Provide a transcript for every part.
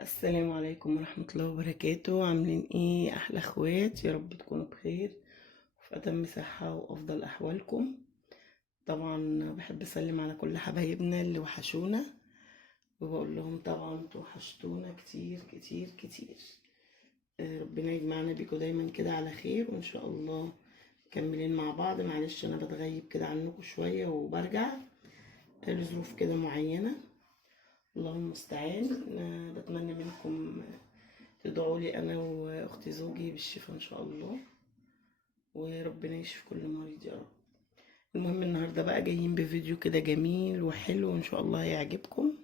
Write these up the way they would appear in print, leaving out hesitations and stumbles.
السلام عليكم ورحمة الله وبركاته. عاملين ايه احلى اخوات؟ يا رب تكونوا بخير وفي اتم صحة وافضل احوالكم. طبعا بحب اسلم على كل حبايبنا اللي وحشونا، وبقول لهم طبعا انتوا وحشتونا كتير كتير كتير. ربنا يجمعنا بيكم دايما كده على خير، وان شاء الله مكملين مع بعض. معلش انا بتغيب كده عنكم شوية وبرجع لظروف كده معينة، الله المستعان. بتمنى منكم تدعوا لي انا واختي زوجي بالشفاء ان شاء الله، وربنا يشفي كل مريض يا رب. المهم النهارده بقى جايين بفيديو كده جميل وحلو وان شاء الله هيعجبكم.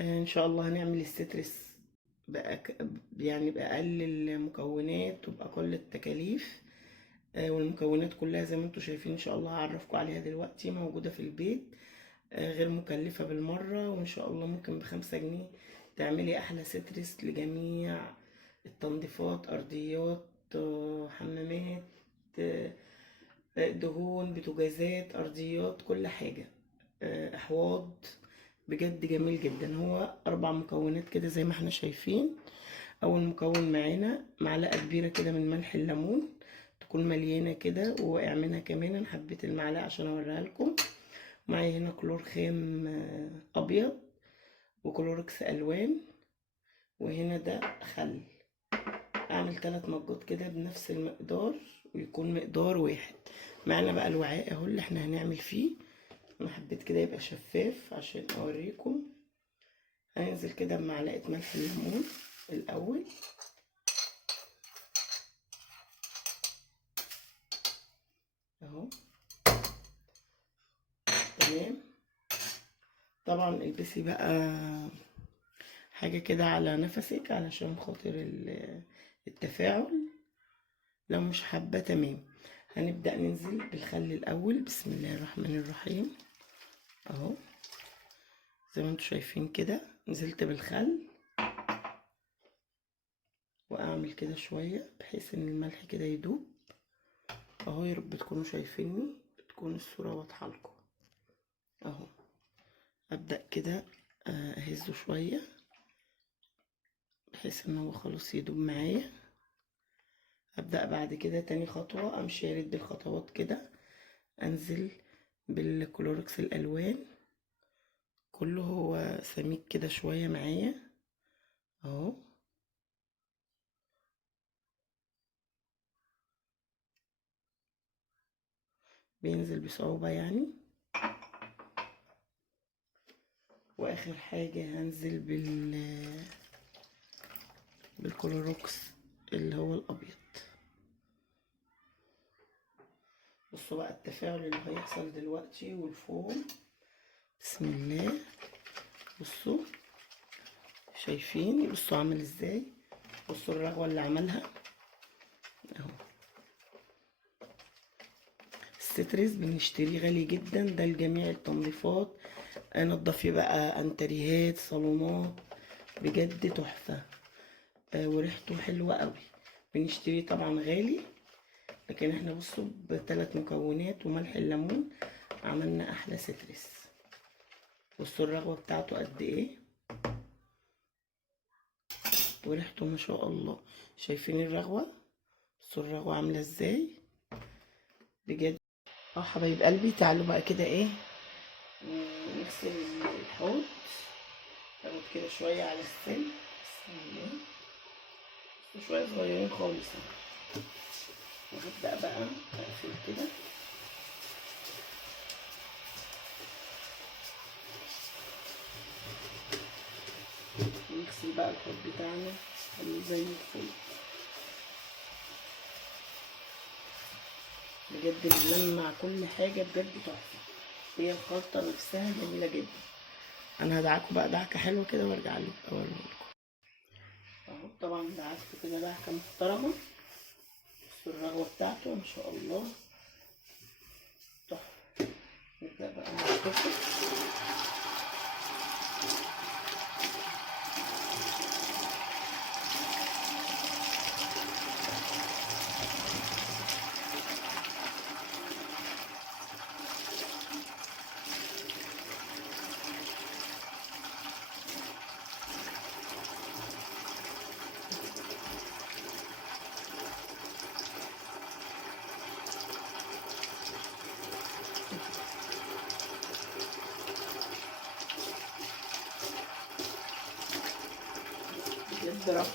ان شاء الله هنعمل السترس يعني باقل المكونات وباقل التكاليف. والمكونات كلها زي ما انتم شايفين ان شاء الله هعرفكم عليها دلوقتي، موجوده في البيت، غير مكلفه بالمره، وان شاء الله ممكن ب5 جنيه تعملي احلى سترس لجميع التنظيفات، ارضيات، حمامات، آه، دهون، بوتاجازات، ارضيات، كل حاجه، احواض. بجد جميل جدا. هو 4 مكونات كده زي ما احنا شايفين. اول مكون معانا معلقه كبيره كده من ملح الليمون، تكون مليانه كده، وواقع منها كمان. انا حبيت المعلقه عشان اوريها لكم. معايا هنا كلور خام ابيض، وكلوركس الوان، وهنا ده خل. اعمل 3 مجات كده بنفس المقدار، ويكون مقدار واحد. معانا بقى الوعاء اهو اللي احنا هنعمل فيه. انا حبيت كده يبقى شفاف عشان اوريكم. هننزل كده بمعلقه ملح الليمون الاول، اهو تمام. طبعا البسي بقى حاجه كده على نفسك علشان خاطر التفاعل. لو مش حابه تمام. هنبدأ ننزل بالخل الأول، بسم الله الرحمن الرحيم. اهو زي ما انتوا شايفين كده نزلت بالخل، واعمل كده شوية بحيث ان الملح كده يدوب. اهو يا رب تكونوا شايفيني، تكون الصورة واضحة لكم. اهو ابدأ كده اهزه شوية بحيث ان هو خلاص يدوب معايا. ابدأ بعد كده تاني خطوة امشي ارد بالخطوات كده، انزل بالكلوركس الالوان كله. هو سميك كده شوية معايا اهو. بينزل بصعوبة يعني. واخر حاجة هنزل بالكلوروكس اللي هو الابيض. بصوا بقى التفاعل اللي هيحصل دلوقتي والفوم، بسم الله. بصوا شايفين، بصوا عامل ازاي، بصوا الرغوة اللي عملها اهو. الستريس بنشتريه غالي جدا، ده لجميع التنظيفات. نضفي بقى انتريهات، صالونات، بجد تحفة. وريحته حلوة قوي. بنشتريه طبعا غالي، لكن احنا بصوا ب3 مكونات وملح الليمون عملنا احلى ستريس. بصوا الرغوة بتاعته قد ايه، وريحته ما شاء الله. شايفين الرغوة؟ بصوا الرغوة عاملة ازاي بجد. حبايب قلبي تعالوا بقى كده ايه، نغسل الحوض. ناخد كده شوية على السن، بسم الله. بصوا شوية صغيرين خالص. وهبدأ بقى اقفل كده. نغسل بقى الحوض بتاعنا خليه زي الفل. بجد بنلمع كل حاجة، بجد تحفة. هي الخلطة نفسها جميلة جدا. انا هدعكوا بقى دعكة حلوة كده وارجع لكم اوريلكم. اهو طبعا دعكته كده دعكة محترمة. بصوا الرغوة بتاعته ما شاء الله تحفة. نبدأ بقى نحطه. خضرة.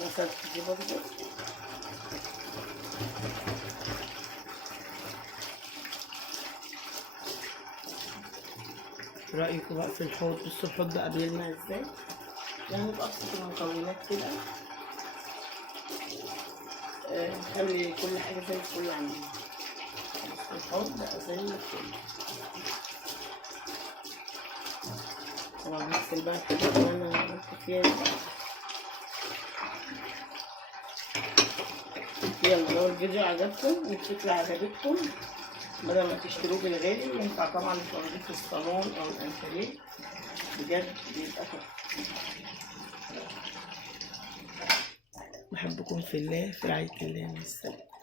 غسلت دي برضه. رأيكم بقى في الحوض؟ بصوا الحوض بقى بيلمع ازاي، يعني بأبسط المكونات كده نخلي كل حاجة زي الفل عندنا. بصوا الحوض بقى زي الفل. طبعا هغسل بقى الحاجات اللي انا عملت فيها دي. يلا لو الفيديو عجبكم والفكرة عجبتكم، بدل ما تشتروه بالغالي ينفع طبعا تنظيف الصالون او الانتريه، بجد بيبقى تحفة. بحبكم في الله، في رعاية الله، مع السلامة.